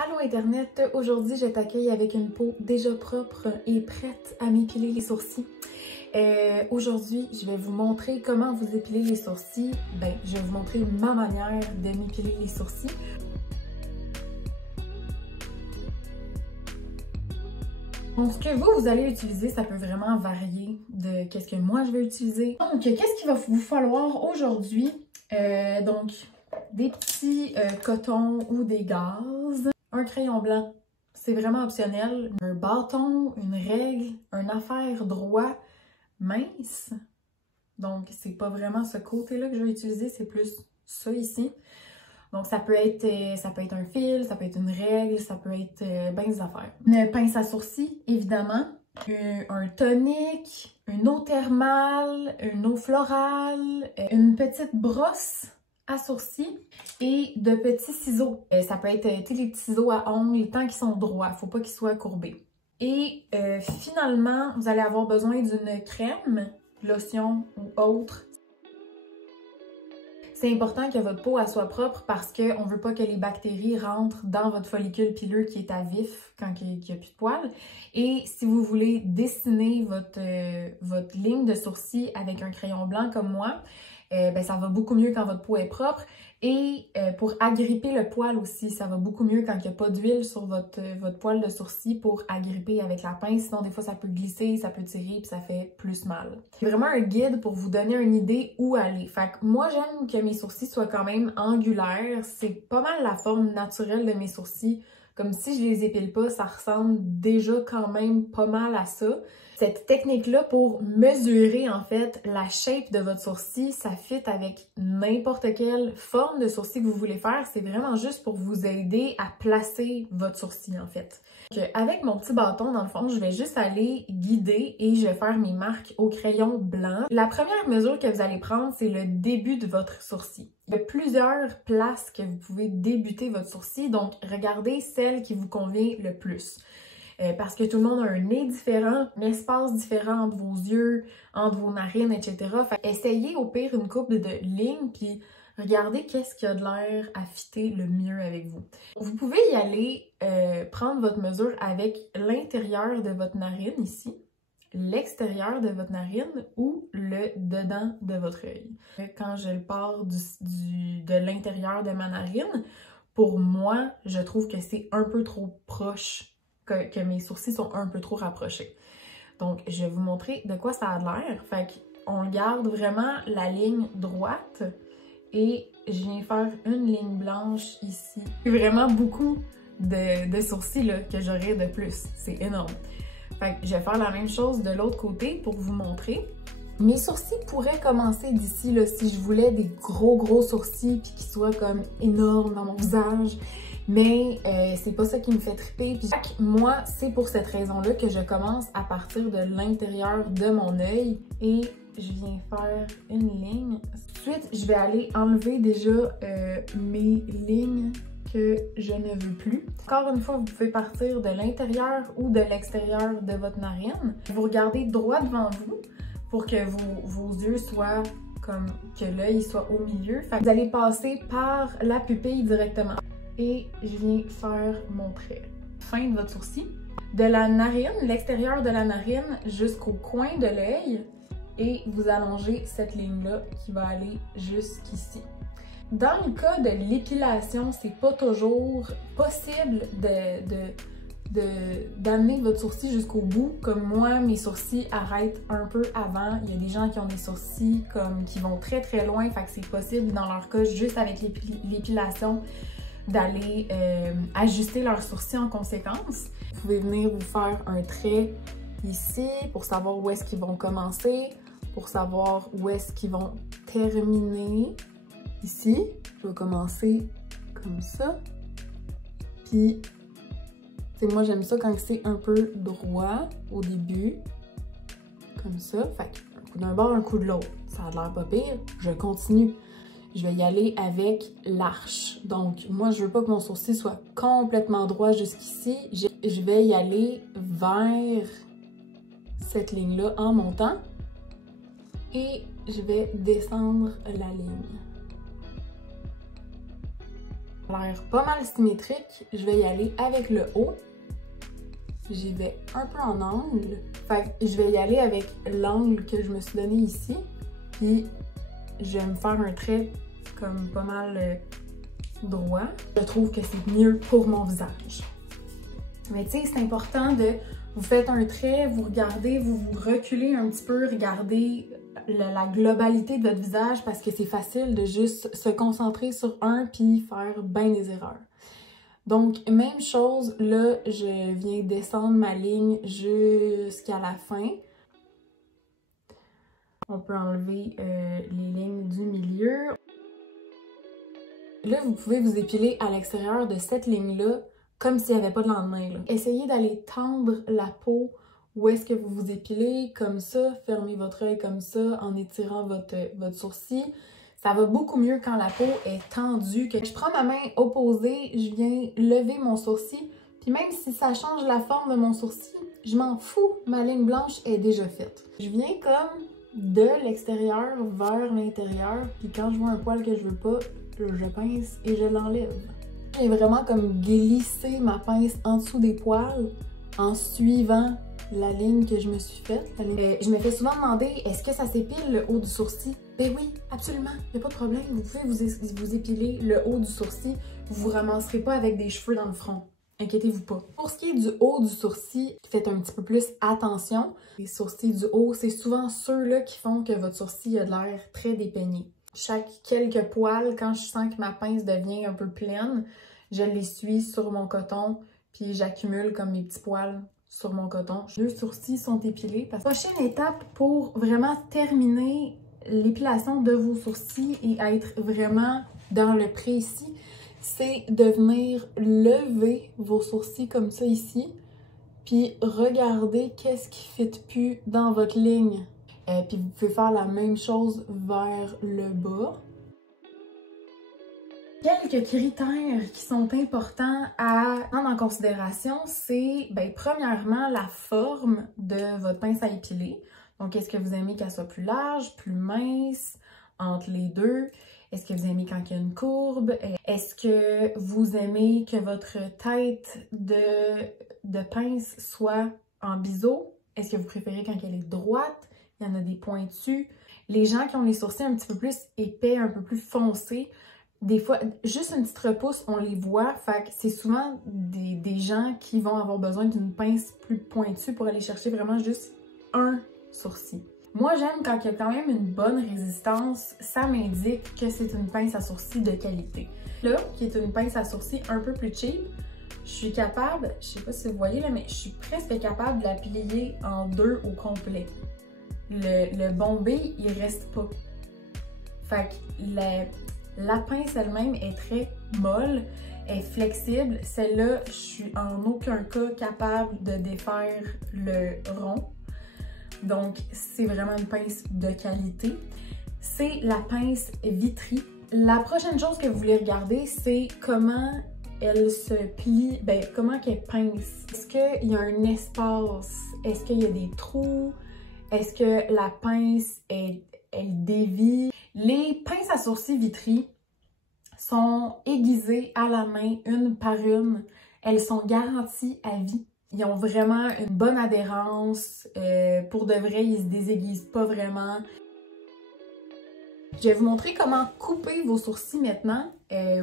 Allô Internet, aujourd'hui je t'accueille avec une peau déjà propre et prête à m'épiler les sourcils. Aujourd'hui, je vais vous montrer comment vous épiler les sourcils. Je vais vous montrer ma manière de m'épiler les sourcils. Donc, ce que vous allez utiliser, ça peut vraiment varier de qu'est-ce que moi je vais utiliser. Donc, qu'est-ce qu'il va vous falloir aujourd'hui? Donc, des petits cotons ou des gazes. Un crayon blanc, c'est vraiment optionnel. Un bâton, une règle, un affaire droit mince. Donc, c'est pas vraiment ce côté-là que je vais utiliser, c'est plus ça ici. Donc, ça peut être un fil, ça peut être une règle, ça peut être bien des affaires. Une pince à sourcils, évidemment. Un tonique, une eau thermale, une eau florale, une petite brosse à sourcils et de petits ciseaux. Ça peut être les petits ciseaux à ongles tant qu'ils sont droits, faut pas qu'ils soient courbés. Et finalement, vous allez avoir besoin d'une crème, lotion ou autre. C'est important que votre peau elle soit propre parce qu'on ne veut pas que les bactéries rentrent dans votre follicule pileux qui est à vif quand il n'y a plus de poils. Et si vous voulez dessiner votre ligne de sourcils avec un crayon blanc comme moi, ça va beaucoup mieux quand votre peau est propre. Et pour agripper le poil aussi, ça va beaucoup mieux quand il n'y a pas d'huile sur votre poil de sourcil pour agripper avec la pince. Sinon, des fois, ça peut glisser, ça peut tirer, puis ça fait plus mal. C'est vraiment un guide pour vous donner une idée où aller. Fait que moi, j'aime que mes sourcils soient quand même angulaires. C'est pas mal la forme naturelle de mes sourcils. Comme si je les épile pas, ça ressemble déjà quand même pas mal à ça. Cette technique-là pour mesurer en fait la shape de votre sourcil, ça fit avec n'importe quelle forme de sourcil que vous voulez faire. C'est vraiment juste pour vous aider à placer votre sourcil en fait. Donc, avec mon petit bâton, dans le fond, je vais juste aller guider et je vais faire mes marques au crayon blanc. La première mesure que vous allez prendre, c'est le début de votre sourcil. Il y a plusieurs places que vous pouvez débuter votre sourcil, donc regardez celle qui vous convient le plus. Parce que tout le monde a un nez différent, un espace différent entre vos yeux, entre vos narines, etc. Fait essayez au pire une couple de lignes, puis regardez qu'est-ce qui a de l'air à fitter le mieux avec vous. Vous pouvez y aller prendre votre mesure avec l'intérieur de votre narine ici, l'extérieur de votre narine ou le dedans de votre œil. Quand je le pars de l'intérieur de ma narine, pour moi, je trouve que c'est un peu trop proche, que mes sourcils sont un peu trop rapprochés. Donc, je vais vous montrer de quoi ça a l'air. Fait qu'on garde vraiment la ligne droite et je viens faire une ligne blanche ici. C'est vraiment beaucoup de sourcils là, que j'aurais de plus. C'est énorme. Fait que je vais faire la même chose de l'autre côté pour vous montrer. Mes sourcils pourraient commencer d'ici là, si je voulais des gros sourcils puis qu'ils soient comme énormes dans mon visage. Mais c'est pas ça qui me fait triper. Puis moi, c'est pour cette raison-là que je commence à partir de l'intérieur de mon œil et je viens faire une ligne. Ensuite, je vais aller enlever déjà mes lignes que je ne veux plus. Encore une fois, vous pouvez partir de l'intérieur ou de l'extérieur de votre narine. Vous regardez droit devant vous pour que vos yeux soient comme que l'œil soit au milieu. Fait que vous allez passer par la pupille directement. Et je viens faire mon trait. Fin de votre sourcil. De la narine, l'extérieur de la narine jusqu'au coin de l'œil. Et vous allongez cette ligne-là qui va aller jusqu'ici. Dans le cas de l'épilation, c'est pas toujours possible d'amener votre sourcil jusqu'au bout. Comme moi, mes sourcils arrêtent un peu avant. Il y a des gens qui ont des sourcils qui vont très loin. Fait que c'est possible dans leur cas, juste avec l'épilation, d'aller ajuster leurs sourcils en conséquence. Vous pouvez venir vous faire un trait ici pour savoir où est-ce qu'ils vont commencer, pour savoir où est-ce qu'ils vont terminer. Ici, je vais commencer comme ça. Puis, moi j'aime ça quand c'est un peu droit au début, comme ça. Fait un coup d'un bord, un coup de l'autre. Ça a l'air pas pire. Je continue. Je vais y aller avec l'arche. Donc, moi, je veux pas que mon sourcil soit complètement droit jusqu'ici. Je vais y aller vers cette ligne-là en montant. Et je vais descendre la ligne. Ça a l'air pas mal symétrique. Je vais y aller avec le haut. J'y vais un peu en angle. Fait que je vais y aller avec l'angle que je me suis donné ici. Puis je vais me faire un trait comme pas mal droit. Je trouve que c'est mieux pour mon visage. Mais tu sais, c'est important de... Vous faites un trait, vous regardez, vous reculez un petit peu, regardez la globalité de votre visage parce que c'est facile de juste se concentrer sur un puis faire bien des erreurs. Donc, même chose, là, je viens descendre ma ligne jusqu'à la fin. On peut enlever les lignes du milieu. Là, vous pouvez vous épiler à l'extérieur de cette ligne-là comme s'il n'y avait pas de lendemain. Là. Essayez d'aller tendre la peau où est-ce que vous vous épilez, comme ça. Fermez votre œil comme ça en étirant votre sourcil. Ça va beaucoup mieux quand la peau est tendue. Je prends ma main opposée, je viens lever mon sourcil. Puis même si ça change la forme de mon sourcil, je m'en fous. Ma ligne blanche est déjà faite. Je viens comme de l'extérieur vers l'intérieur. Puis quand je vois un poil que je veux pas, je pince et je l'enlève. J'ai vraiment comme glissé ma pince en dessous des poils en suivant la ligne que je me suis faite. Je me fais souvent demander, est-ce que ça s'épile le haut du sourcil? Ben oui, absolument, il n'y a pas de problème. Vous pouvez vous épiler le haut du sourcil. Vous ne vous ramasserez pas avec des cheveux dans le front. Inquiétez-vous pas. Pour ce qui est du haut du sourcil, faites un petit peu plus attention. Les sourcils du haut, c'est souvent ceux-là qui font que votre sourcil a de l'air très dépeigné. Chaque quelques poils, quand je sens que ma pince devient un peu pleine, je l'essuie sur mon coton, puis j'accumule comme mes petits poils sur mon coton. Les sourcils sont épilés. Prochaine étape pour vraiment terminer l'épilation de vos sourcils et être vraiment dans le précis, c'est de venir lever vos sourcils comme ça ici, puis regardez qu'est-ce qui ne fit plus dans votre ligne. Puis vous pouvez faire la même chose vers le bas. Quelques critères qui sont importants à prendre en considération, c'est premièrement la forme de votre pince à épiler. Donc, est-ce que vous aimez qu'elle soit plus large, plus mince, entre les deux? Est-ce que vous aimez quand il y a une courbe? Est-ce que vous aimez que votre tête de pince soit en biseau? Est-ce que vous préférez quand elle est droite? Il y en a des pointus. Les gens qui ont les sourcils un petit peu plus épais, un peu plus foncés, des fois, juste une petite repousse, on les voit. Fait que c'est souvent des gens qui vont avoir besoin d'une pince plus pointue pour aller chercher vraiment juste un sourcil. Moi, j'aime quand il y a quand même une bonne résistance. Ça m'indique que c'est une pince à sourcils de qualité. Là, qui est une pince à sourcils un peu plus cheap, je suis capable, je sais pas si vous voyez là, mais je suis presque capable de la plier en deux au complet. Le bombé, il reste pas. Fait que la pince elle-même est très molle, est flexible. Celle-là, je suis en aucun cas capable de défaire le rond. Donc, c'est vraiment une pince de qualité. C'est la pince Vitry. La prochaine chose que vous voulez regarder, c'est comment elle se plie, comment qu'elle pince. Est-ce qu'il y a un espace? Est-ce qu'il y a des trous? Est-ce que la pince, elle dévie? Les pinces à sourcils Vitry sont aiguisées à la main, une par une. Elles sont garanties à vie. Ils ont vraiment une bonne adhérence. Pour de vrai, ils se désaiguisent pas vraiment. Je vais vous montrer comment couper vos sourcils maintenant.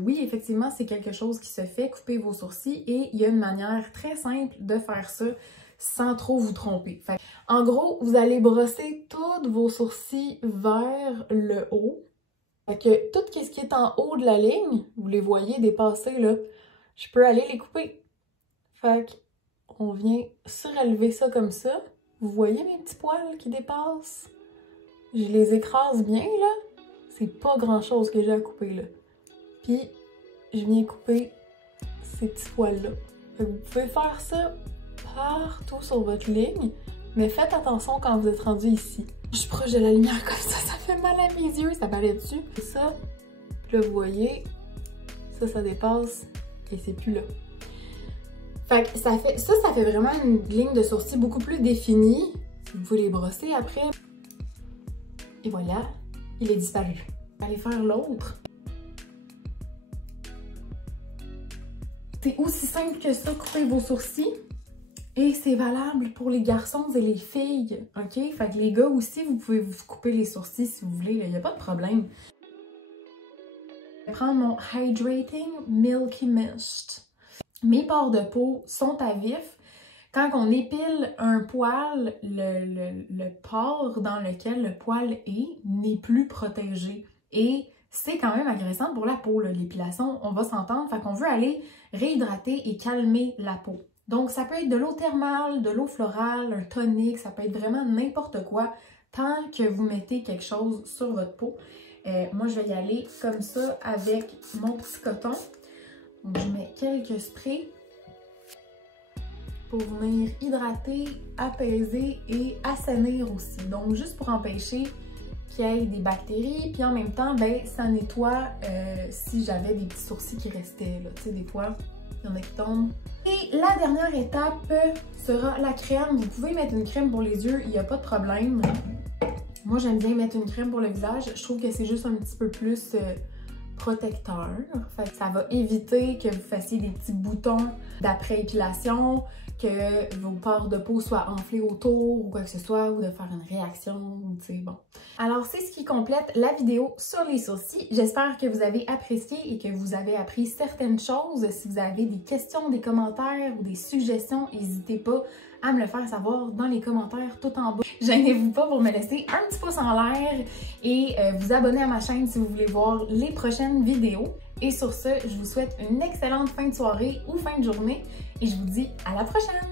Oui, effectivement, c'est quelque chose qui se fait, couper vos sourcils. Et il y a une manière très simple de faire ça sans trop vous tromper. En gros, vous allez brosser tous vos sourcils vers le haut. Fait que tout ce qui est en haut de la ligne, vous les voyez dépasser là, je peux aller les couper. Fait qu'on vient surélever ça comme ça. Vous voyez mes petits poils qui dépassent? Je les écrase bien là. C'est pas grand chose que j'ai à couper là. Puis je viens couper ces petits poils là. Fait que vous pouvez faire ça partout sur votre ligne, mais faites attention quand vous êtes rendu ici. Je suis proche de la lumière comme ça fait mal à mes yeux, ça m'allait dessus. Et ça, là vous voyez, ça dépasse et c'est plus là. Fait que ça fait vraiment une ligne de sourcils beaucoup plus définie. Vous pouvez les brosser après. Et voilà, il est disparu. Allez faire l'autre. C'est aussi simple que ça, couper vos sourcils. Et c'est valable pour les garçons et les filles, ok? Fait que les gars aussi, vous pouvez vous couper les sourcils si vous voulez, il n'y a pas de problème. Je vais prendre mon Hydrating Milky Mist. Mes pores de peau sont à vif. Quand on épile un poil, le pore dans lequel le poil est n'est plus protégé. Et c'est quand même agressant pour la peau, l'épilation, on va s'entendre. Fait qu'on veut aller réhydrater et calmer la peau. Donc, ça peut être de l'eau thermale, de l'eau florale, un tonique, ça peut être vraiment n'importe quoi, tant que vous mettez quelque chose sur votre peau. Moi, je vais y aller comme ça avec mon petit coton. Donc, je mets quelques sprays pour venir hydrater, apaiser et assainir aussi. Donc, juste pour empêcher qu'il y ait des bactéries, puis en même temps, ben, ça nettoie si j'avais des petits sourcils qui restaient, là. Tu sais, des fois, il y en a qui tombent. Et la dernière étape sera la crème. Vous pouvez mettre une crème pour les yeux, il n'y a pas de problème. Moi, j'aime bien mettre une crème pour le visage. Je trouve que c'est juste un petit peu plus protecteur. Fait que ça va éviter que vous fassiez des petits boutons d'après-épilation, que vos pores de peau soient enflés autour ou quoi que ce soit, ou de faire une réaction, tu sais, bon. Alors, c'est ce qui complète la vidéo sur les sourcils. J'espère que vous avez apprécié et que vous avez appris certaines choses. Si vous avez des questions, des commentaires ou des suggestions, n'hésitez pas à me le faire savoir dans les commentaires tout en bas. Gênez-vous pas pour me laisser un petit pouce en l'air et vous abonner à ma chaîne si vous voulez voir les prochaines vidéos. Et sur ce, je vous souhaite une excellente fin de soirée ou fin de journée et je vous dis à la prochaine!